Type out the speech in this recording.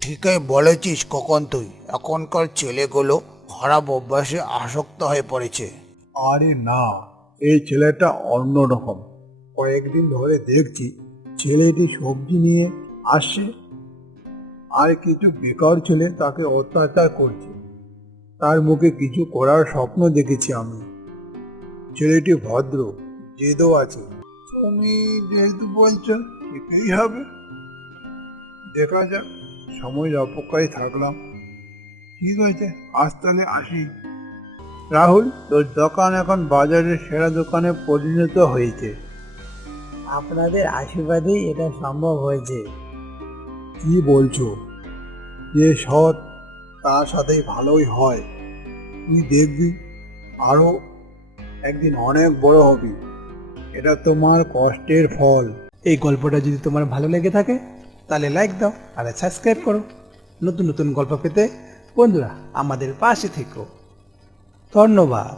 ঠিকই বলেছিস কখন তুই। এখনকার ছেলেগুলো খারাপ অভ্যাসে আসক্ত হয়ে পড়েছে। আরে না, এই ছেলেটা অন্যরকম। কয়েকদিন ধরে দেখছি ছেলেটি সবজি নিয়ে আসছে, আর কিছু বেকার ছেলে তাকে অত্যাচার করছে। তার মুখে কিছু করার স্বপ্ন দেখেছি আমি। ছেলেটি ভদ্র, জেদও আছে। তুমি যেহেতু বলছো এটাই হবে, দেখা যাক। সময় অপেক্ষায় থাকলাম। ঠিক আছে, আজ তাহলে আসি। রাহুল, তোর দোকান এখন বাজারের সেরা দোকানে পরিণত হয়েছে। আপনাদের আশীর্বাদেই এটা সম্ভব হয়েছে। কি বলছো? যে সৎ তার সাথে ভালোই হয়। তুই দেখবি আরো একদিন অনেক বড় হবি। এটা তোমার কষ্টের ফল। এই গল্পটা যদি তোমার ভালো লেগে থাকে তাহলে লাইক দাও আর সাবস্ক্রাইব করো। নতুন নতুন গল্প পেতে বন্ধুরা আমাদের পাশে থেকো। ধন্যবাদ।